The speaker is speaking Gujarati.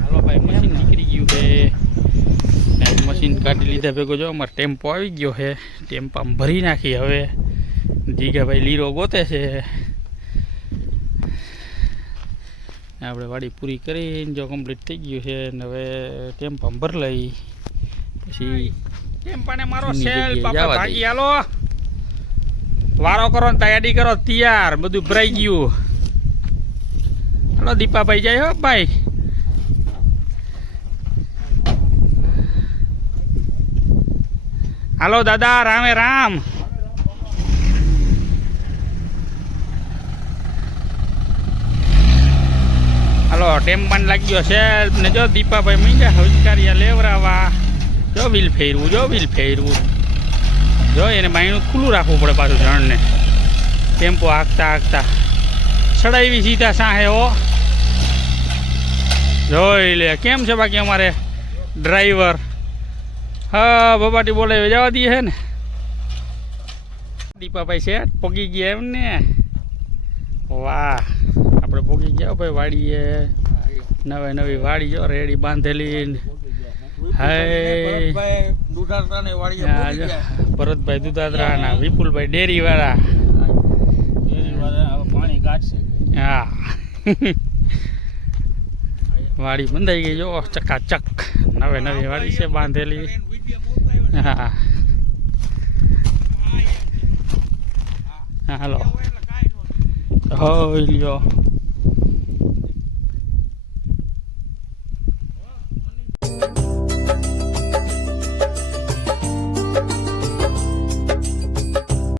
હાલો ભાઈ મશીન નીકળી ગયું છે મશીન કાઢી લીધા ભેગો જો અમારે ટેમ્પો આવી ગયો છે ટેમ્પામાં ભરી નાખી હવે જીગાભાઈ લીરો ગોતે છે આપણે વાડી પૂરી કરીને જો કમ્પ્લીટ થઈ ગયું છે ને હવે ટેમ્પામાં ભર લઈ પછી ટેમ્પાને મારો સેલ બાપા ભાગી હાલો વારો કરો ને તૈયારી કરો તૈયાર બધું ભરાઈ ગયું હાલો દીપાભાઈ જાય હો ભાઈ હાલો દાદા રામે રામ હાલો ટેમ્પાન લાગ્યો છે ને જો દીપાભાઈ મીંડા હજકારિયા લેવરાવા જો વ્હીલ ફેરવું જો એને બાયણું ખુલ્લું રાખવું પડે પાછું જણને ટેમ્પો હાંકતા ચડાવી સીધા સાહે હો જોઈ લે કેમ છે બાકી અમારે ડ્રાઈવર હા બબાટી બોલાવી જવા દઈએ છે ને દીપાભાઈ છે પોગી ગયા એમ ને વાહ આપણે પોગી ગયા ભાઈ વાડીએ નવી વાડી જો રેડી બાંધેલી ભરતભાઈ દુધાત્રા ના વિપુલભાઈ ડેરી વાળા પાણી કાઢશે હા વાડી બંધાઈ ગઈ જો ચકાચક નવી વાડી છે બાંધેલી હા હાલો હોય લ્યો